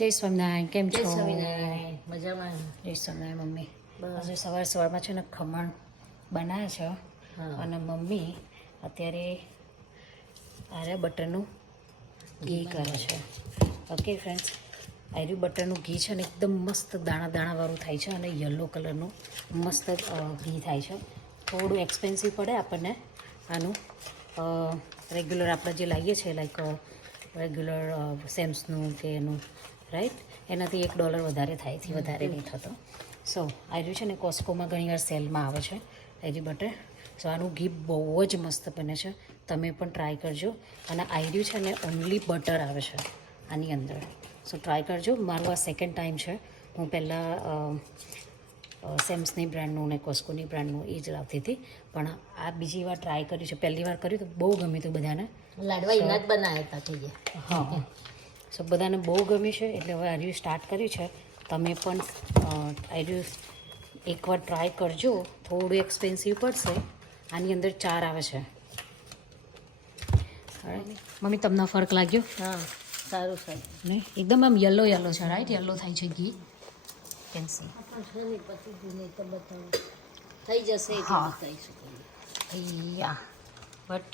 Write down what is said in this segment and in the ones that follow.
જય સ્વામિનારાયણ. કેમ છો? જય સ્વામિનારાયણ. મજામાં. જય સ્વામિનારાયણ. મમ્મી બસ. આજે સવારમાં છે ને ખમણ બનાવ્યા છે. હા. અને મમ્મી અત્યારે આરે બટરનું ઘી કરે છે. ઓકે ફ્રેન્ડ્સ, આર્યું બટરનું ઘી છે ને એકદમ મસ્ત દાણા દાણાવાળું થાય છે અને યલો કલરનું મસ્ત ઘી થાય છે. થોડું એક્સપેન્સિવ પડે આપણને આનું. રેગ્યુલર આપણે જે લાવીએ છીએ લાઈક રેગ્યુલર સેમ્સનું કે એનું રાઈટ, એનાથી $1 વધારે થાય, એથી વધારે નહીં થતો. સો આર્યું છે ને કોસ્કોમાં ઘણીવાર સેલમાં આવે છે આર્યું બટર. સો આનું ઘી બહુ જ મસ્ત બને છે, તમે પણ ટ્રાય કરજો. અને આર્યું છે ને ઓનલી બટર આવે છે આની અંદર. સો ટ્રાય કરજો. મારું આ સેકન્ડ ટાઈમ છે. હું પહેલાં સેમ્સની બ્રાન્ડનું ને કોસ્કોની બ્રાન્ડનું એ જ લાવતી હતી, પણ આ બીજી વાર ટ્રાય કર્યું છે. પહેલી વાર કર્યું તો બહુ ગમ્યું હતું બધાને. લાડવા એના જ બનાવ્યા હતા કહીએ. હા, સો બધાને બહુ ગમ્યું છે એટલે હવે આર્યું સ્ટાર્ટ કર્યું છે. તમે પણ આર્યું એકવાર ટ્રાય કરજો. થોડું એક્સપેન્સિવ પડશે. આની અંદર 4 આવે છે. મમ્મી તમને ફરક લાગ્યો? હા, સારું સારું. નહીં, એકદમ આમ યલો છે રાઈટ, યલો થાય છે ઘી. કેન સી તો બતાવું થઈ જશે એટલે હા. બતાવીશું. યા બટ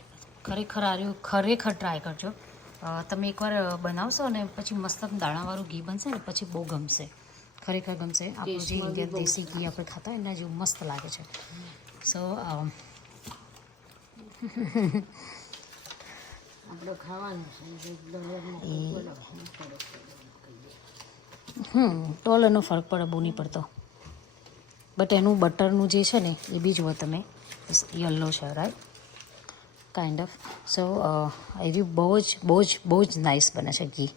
ખરેખર આર્યું ખરેખર ટ્રાય કરજો. તમે એકવાર બનાવશો ને પછી મસ્ત દાણાવાળું ઘી બનશે ને પછી બહુ ગમશે, ખરેખર ગમશે. આપણું જે ટેસ્ટમાં બી ઇન્ડિયન બહુ દેશી ઘી આપણે ખાતા હોય એના જેવું મસ્ત લાગે છે. સો આપણે ખાવાનું છે $1નો ફરક પડે, બહુ નહીં પડતો. બટ એનું બટરનું જે છે ને એ બી જુઓ તમે, યલો છે રાઈટ, કાઇન્ડ ઓફ. સો એ બહુ જ નાઇસ બને છે ઘી.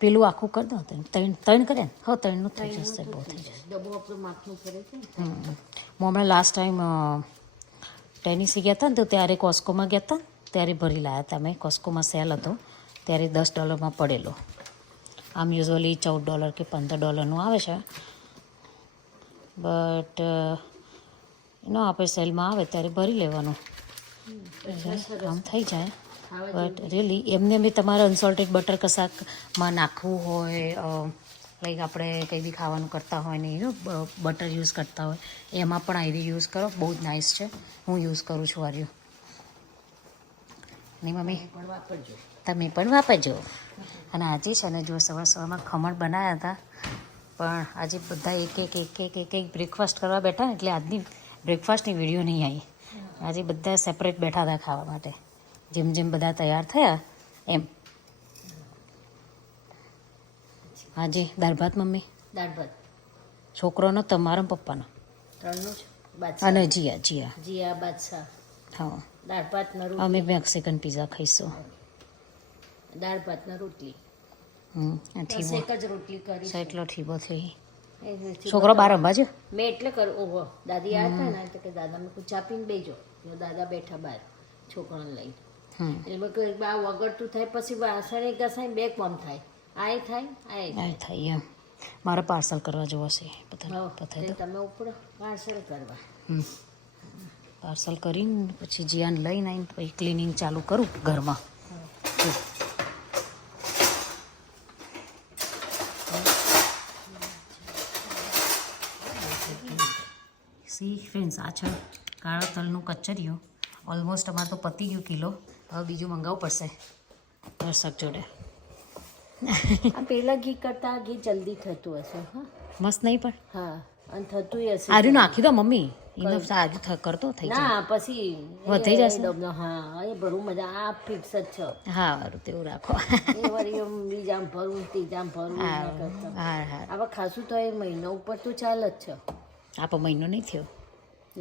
પેલું આખું કરી દો, ત્રણ કરે ને? હા, 3નું થઈ જશે, બહુ થઈ જશે. ડબ્બો આપણું માપનું કરે છે ને. હું હમણાં લાસ્ટ ટાઈમ ટેનિસી ગયા હતા ને તો ત્યારે કોસ્કોમાં ગયા હતા, ત્યારે ભરી લાવ્યા હતા મેં. કોસ્કોમાં સેલ હતો ત્યારે $10 પડેલો. આમ યુઝ્યુઅલી $14 કે $15નું આવે છે. બટ એનો આપણે સેલમાં આવે ત્યારે ભરી લેવાનું, કામ થઈ જાય. બટ રિયલી એમને બી તમારે અનસોલ્ટેડ બટર કશાકમાં નાખવું હોય, લાઈક આપણે કંઈ બી ખાવાનું કરતા હોય ને બટર યુઝ કરતા હોય, એમાં પણ આર્યું યુઝ કરો, બહુ જ નાઇસ છે. હું યુઝ કરું છું આર્યું. નહીં મમ્મી, પણ વાપરજો. તમે પણ વાપરજો. અને આજે છે ને જો સવારમાં ખમણ બનાવ્યા હતા, પણ આજે બધા એક બ્રેકફાસ્ટ કરવા બેઠા ને એટલે આજની બ્રેકફાસ્ટની વિડીયો નહીં આવી. આજે બધા સેપરેટ બેઠા હતા ખાવા માટે. જેમ જેમ બધા તૈયાર થયા એમ. આજે દાળ ભાત મમ્મી, દાળ ભાત છોકરોનો, તમારો ને પપ્પાનો, 3નું છે. બાદશાહ અને જીયા. જીયા બાદશાહ. હા, દાળ ભાતના અમે રોટલી. Mexican pizza ખાઈશું. દાળ ભાતના રોટલી. ઠીબો બસ એક જ રોટલી કરી છે. એટલો ઠીબો થઈ. એ નથી છોકરો બહાર બતાવવાનું. રમવા છે. મેં એટલે કરું. ઓહો, દાદી આવ્યા હતા ને તો કે દાદા મેં ચા પીને બેજો. દાદા બેઠા બહાર છોકરાને લઈને. એટલે મેં કહ્યું આ વગરતું થાય પછી વાસણે ઘસાય બે કામ થાય. આ થાય આ થાય એમ. મારે પાર્સલ કરવા જવા છે. થાય. તમે ઉપર વાસણ કરવા. પાર્સલ કરીને પછી જીયાને લઈને આવીને પછી ક્લિનિંગ ચાલુ કરું ઘરમાં. સી ફ્રેન્ડ્સ, આ છે કાળા તલનું કચરિયું. ઓલમોસ્ટ અમારે તો પતી ગયું કિલો. હવે બીજું મંગાવવું પડશે દર્શક જોડે. આ પેલા ઘી કરતા ઘી જલ્દી થતું હશે. હા મસ્ત નહીં પણ હા, અને થતું હશે. આર્યું નાખી દો મમ્મી, એને સારું કરતો થઈ જાય. ના પછી વધી જશે. હા, એ ભરું મજા. આ ફિક્સ જ છે. હા, સારું તેવું રાખો. એ વળી એમ બીજામ ભરું ત્રીજામ ભરું એના કરતા. હા. હવે ખાસું તો એ મહિના ઉપર તો ચાલ જ છે. આપો મહિનો નહીં થયો.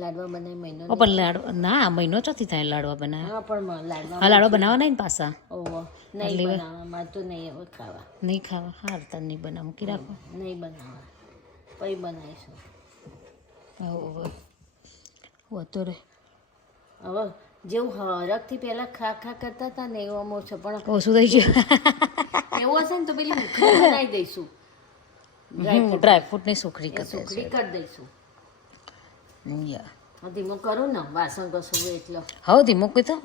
લાડવા બનાવી મહિનો. પણ લાડવા ના, મહિનો ચોથી થાય લાડવા બનાવ્યા. હા પણ લાડવા. હા, લાડવા બનાવવા નહીં ને પાછા. ઓહો, નહીં બનાવવા. મારે તો નહીં હવે ખાવા. નહીં ખાવા. હા, તને નહીં બનાવ, મૂકી રાખો. નહીં બનાવવા, પછી બનાવીશું. હોતો રે. હવે જેવું હરખથી પહેલાં ખા કરતા હતા ને એવું અમો છે, પણ ઓછું થઈ ગયું. એવું હશે ને તો પેલી મીઠું બનાવી દઈશું. ડ્રાયફ્રૂટની સુખડી સુખડી કરી દઈશું. યા ધીમો કરું ને વાસણ કશું એટલો. હવે ધીમો કીધો.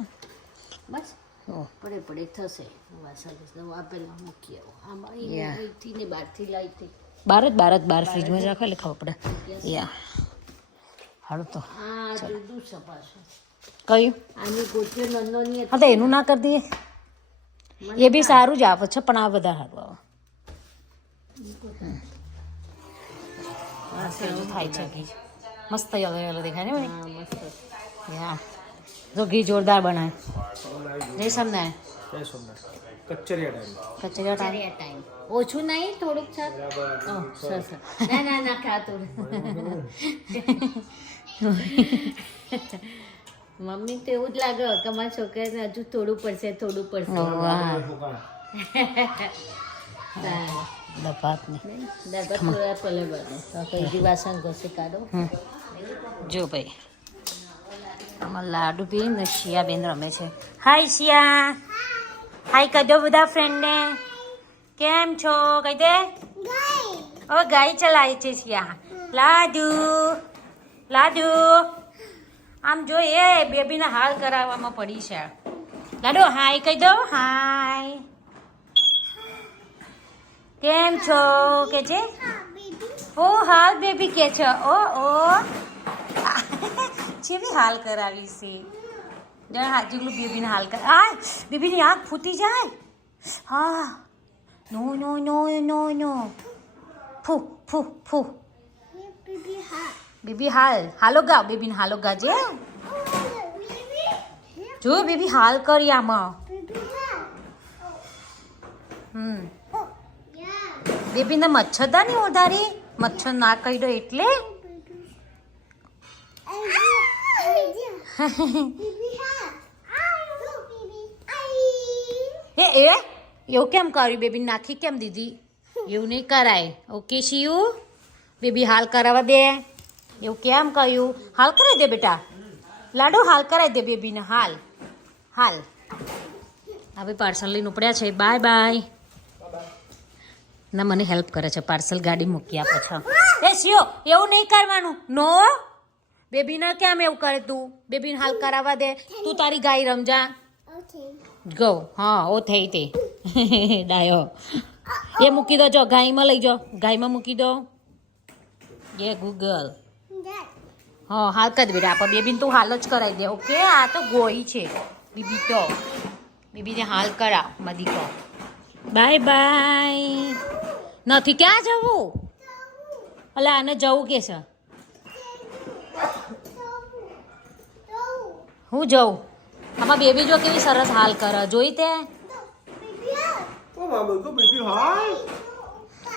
બસ ઓહ પડે થશે વાસણ ઘસતા આ પહેલાં મૂકી આવો આમાં Yeah. અહીંથી ને બહારથી લાવી હતી બહાર ફ્રીજમાં જ રાખો એટલે ખબર પડે યા હારું તો આ જુદું સપાશે કયું આની ગોટીઓ નંદોની હા તો એનું ના કરી દઈએ એ બી સારું જ આવે છે પણ આ બધા સારું આવે એવું થાય છે ઘી મસ્ત યલો દેખાય ને ભાઈ હા મસ્ત યા જો ઘી જોરદાર બનાવે જય સમનાય કચરિયા કચરિયા ટાઈમ ચારે ટાઈમ ઓછું નહીં થોડુંક શાક ઓહ, સરસ ના ખાતું મમ્મી તો એવું જ લાગે કે મારા છોકરાને હજુ થોડું પડશે વાહ દાળ દપાત ને ભાત થોડા પલે બને તો કઈ વાસણ ઘસી કાઢો જો ભાઈ આમાં લાડુ બી ને શિયા બેન રમે છે હાય શિયા હાય કદો બધા ફ્રેન્ડને કેમ છો કહી દે ઓ ગાય ચલાય છે શિયા લાડુ આમ જો એ બેબીને હાલ કરાવવામાં પડી છે લાડુ હાય કહી દો હાય કેમ છો કે છે ઓ હાલ બેબી કે છે ઓ છે બી હાલ કરાવી છે જણ હાજુગલું બેબીને હાલ કર આ બેબીની આંખ ફૂટી જાય હા નો નો નો નો નો ફૂ ફૂ ફૂ બેબી હાલો ગા બેબીને હાલો ગાજે જો બેબી હાલ કરી આમાં બેબીને મચ્છરદા નહીં ઓધારી મચ્છર ના કહી દો એટલે એ એવું કેમ કર્યું બેબી નાખી કેમ દીધી એવું નહીં કરાય ઓકે શિયુ બેબી હાલ કરાવવા દે એવું કેમ કહ્યું હાલ કરાવી દે બેટા લાડુ હાલ કરાવી દે બેબીને હાલ હવે પાર્સલ લઈને ઉપડ્યા છે બાય ના મને હેલ્પ કરે છે પાર્સલ ગાડી મૂકી આપે છે એ શિયો એવું નહીં કરવાનું નો બેબીને કેમ એવું કરે તું બેબીને હાલ કરાવવા દે તું તારી ગાય રમજા ગો હા ઓ થઈ તે ડાયો એ મૂકી દો જો ગાયમાં લઈ જાઓ ગાયમાં મૂકી દો એ ગૂગલ હા હાલ કરી દે બેટા આપણે બેબીને તું હાલ જ કરાવી દે ઓકે આ તો ગોળી છે બેબીને હાલ કરાવ મદી કહો બાય નથી ક્યાં જવું અલા આને જવું કે છે હું જઉં આમાં બેબી જો કેવી સરસ હાલ કરે જોઈ તે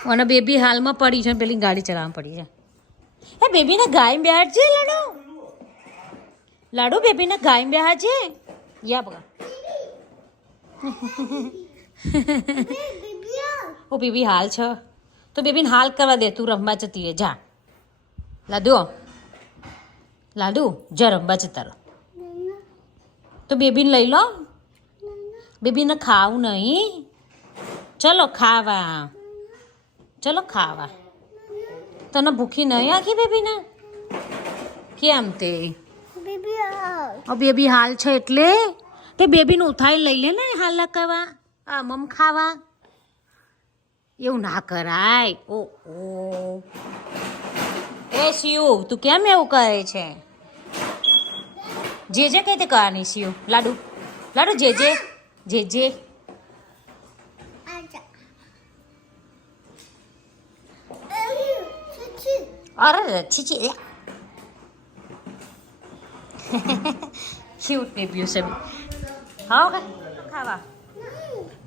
અને બેબી હાલમાં પડી છે પેલી ગાડી ચલાવવા પડી છે એ બેબીને ગાય બેહાડજે લાડુ બેબીને ગાય બેહાડજે યા બગા ઓ બેબી હાલ છે તો બેબીને હાલ કરવા દે તું રમવા જતી રહે જા લાડુ જા રમવા જતા રહો તો બેબીને લઈ લો બેબીને ખાવું નહીં ચલો ખાવા તને ભૂખી નહીં આખી બેબીને કેમ તે બેબી હાલ છે એટલે તે બેબીને ઉઠાઈ લઈ લે ને હાલ લગાવવા મમ ખાવા એવું ના કરાય ઓ એ શિયુ તું કેમ એવું કરે છે જે કઈ તે કરવાની શિયુ લાડુ જે અરે છીછી ક્યુટ બેબી છે હા ઓકે ખાવા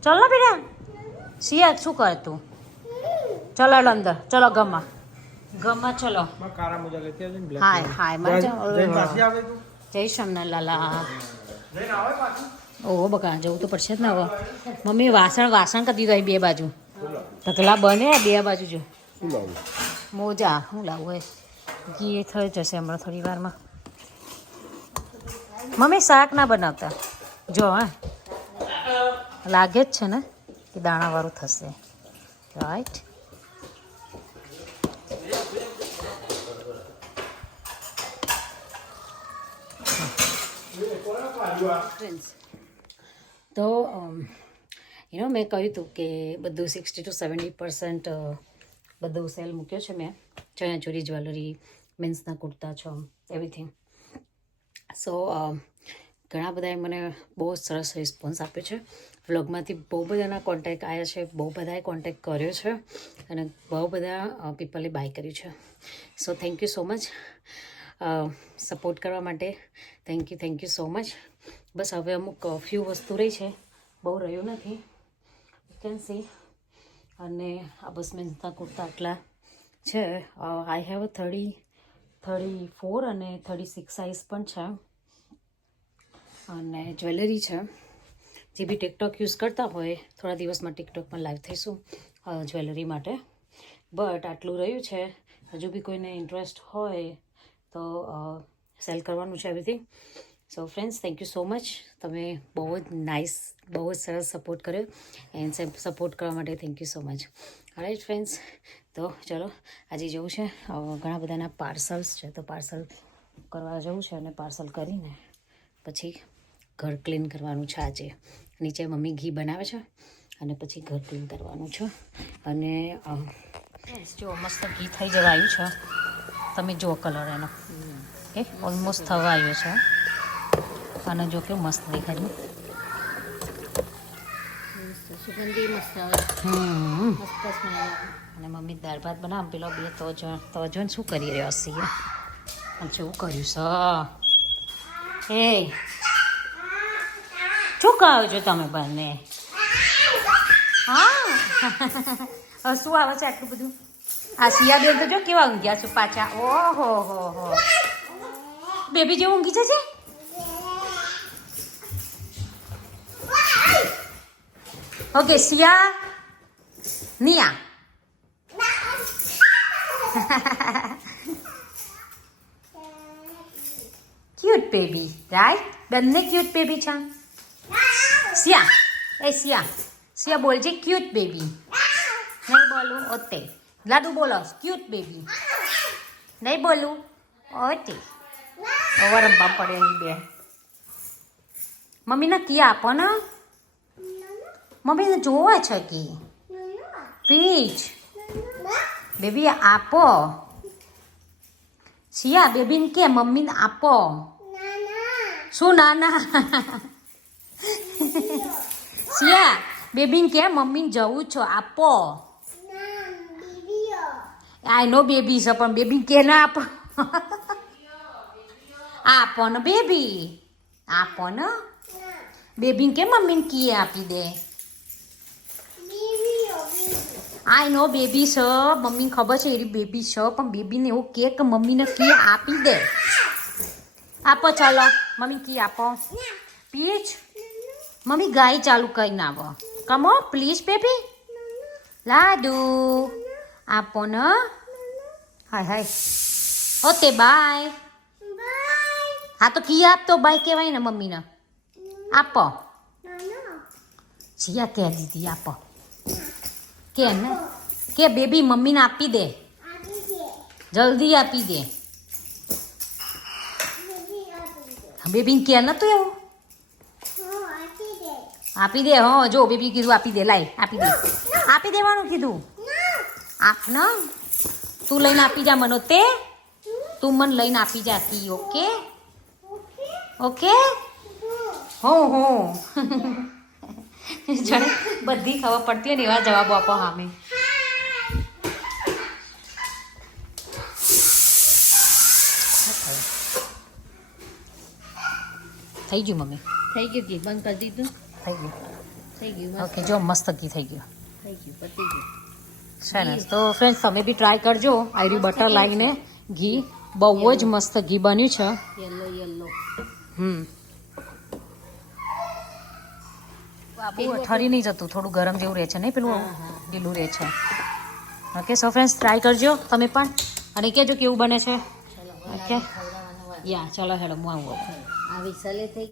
ચલો બેટા સિયા શું કરે તું ચલો અંદર ચલો ગમા ચલો કારા મોજા લેતી આવજે ને બ્લેક હાય જય શમના લાલા ઓહો બકા જવું તો પડશે જ ને હવે મમ્મી વાસણ કરી દીધું બે બાજુ ઢગલા બને બે બાજુ જો મોજા હું લાવું હોય ઘી થઈ જશે હમણાં થોડી વારમાં મમ્મી શાક ના બનાવતા જો હા લાગે જ છે ને કે દાણાવાળું થશે રાઈટ ફ્રેન્ડ્સ તો મેં કહ્યું હતું કે બધું 60 to 70% બધું સેલ મૂક્યો છે મેં, ચણિયાચોળી, જ્વેલરી, મેન્સના કુર્તા છો, એવરીથિંગ. સો ઘણા બધાએ મને બહુ સરસ રિસ્પોન્સ આપ્યો છે. વ્લોગમાંથી બહુ બધાના કોન્ટેક્ટ આવ્યા છે, બહુ બધાએ કોન્ટેક્ટ કર્યો છે અને બહુ બધા પીપલે બાય કર્યું છે. So thank you so much support કરવા માટે. Thank you so much. બસ હવે અમુક ફ્યુ વસ્તુ રહી છે, બહુ રહ્યું નથી, યુ કેન સી. અને આ બસ મેન્સના કુર્તા આટલા છે. આઈ હેવ 34 અને 36 સાઇઝ પણ છે. અને જ્વેલરી છે. જે બી ટિકટોક યુઝ કરતા હોય, થોડા દિવસમાં ટિકટોકમાં લાઈવ થઈશું જ્વેલરી માટે. બટ આટલું રહ્યું છે. હજુ બી કોઈને ઇન્ટરેસ્ટ હોય તો સેલ કરવાનું છે everything. So friends, thank you so much. તમે બહુ જ નાઇસ, બહુ જ સરસ સપોર્ટ કર્યો એન્ડ સપોર્ટ કરવા માટે thank you so much. Right friends, તો ચલો આજે જવું છે, ઘણા બધાના પાર્સલ્સ છે, તો પાર્સલ કરવા જવું છે અને પાર્સલ કરીને પછી ઘર ક્લીન કરવાનું છે. આજે નીચે મમ્મી ઘી બનાવે છે અને પછી ઘર ક્લીન કરવાનું છે. અને જો મસ્ત ઘી થઈ જવા આવ્યું છે. તમે જુઓ કલર એનો, ઓકે, ઓલમોસ્ટ થવા આવ્યો છે. અને જો કેવું મસ્ત દેખાય. સુગંધી મસ્ત આવે. મસ્ત સ્મેલ. અને મમ્મી દાળ ભાત બનાવ, પેલો બે તો જો ને શું કરી રહ્યો છીએ. શું કર્યું છે? એ શું કહો છો તમે બંને? હા શું આવે છે આટલું બધું? આ સિયા બેન તો જો કેવા ઊંઘ્યા છે પાછા. ઓહો હો, બેબી જેવું ઊંઘી જશે. ઓકે સિયા, નિયા ક્યુટ બેબી, રાઈટ? બંને ક્યુટ બેબી છે. સિયા બોલજે ક્યુટ બેબી. નહીં બોલું ઓતે. લાડુ બોલો ક્યુટ બેબી. નહીં બોલું ઓતે. ઓવરંપા પડે અહીં બે. મમ્મીને કિયા આપો ને. મમ્મીને જોવે છે કે પીચ બેબી આપો. સિયા બેબીને કે મમ્મીને આપો. શું નાના? સિયા બેબીને કે મમ્મીને જવું છો, આપો. આઈ નો બેબી છે પણ બેબી કે ના આપો. આપો ને બેબી, આપો ને. બેબીને કે મમ્મીને કી આપી દે. આઈ નો બેબી છે, મમ્મીને ખબર છે એરી બેબી છે, પણ બેબીને એવું કે મમ્મીને કી આપી દે. આપો ચાલો મમ્મી કી આપો. પીચ મમ્મી ગાય ચાલુ કરીને આવો. કમો પ્લીઝ બેબી. લાડુ આપો ને. હાય ઓતે બાય. હા તો કી આપતો બાય કહેવાય ને મમ્મીને. આપો. જીયા કે દીદી આપો. કે ને કે બેબી મમ્મીને આપી દે. જલ્દી આપી દે. બેબીને કે નતું એવું. આપી દે. હો જો બેબી કીધું આપી દે. લાય આપી દે. આપી દેવાનું કીધું. આપ ને તું લઈને આપી જા મને. તે તું મને લઈને આપી જા કી. Okay okay. હો જાણે બધી ખબર પડતી હોય ને એવા જવાબો આપો સામે. થઈ ગયું મમ્મી? થઈ ગયું ઘી બંધ કરી દીધું. થઈ ગયું. મસ્ત ઓકે જો મસ્ત ઘી થઈ ગયું. થઈ ગયું, પતી ગયું. સરસ. તો ફ્રેન્ડ્સ તમે બી ટ્રાય કરજો. આયરી બટર લાવીને ઘી બહુ જ મસ્ત ઘી બન્યું છે. યલો બહુ ઠરી નહીં જતું, થોડું ગરમ જેવું રહે છે નહીં, પેલું ઢીલું રહે છે. ઓકે સો ફ્રેન્ડ્સ ટ્રાય કરજો તમે પણ અને કહેજો કેવું બને છે. ઓકે યા ચલો હેડો હું આવું. આ વિસલે થઈ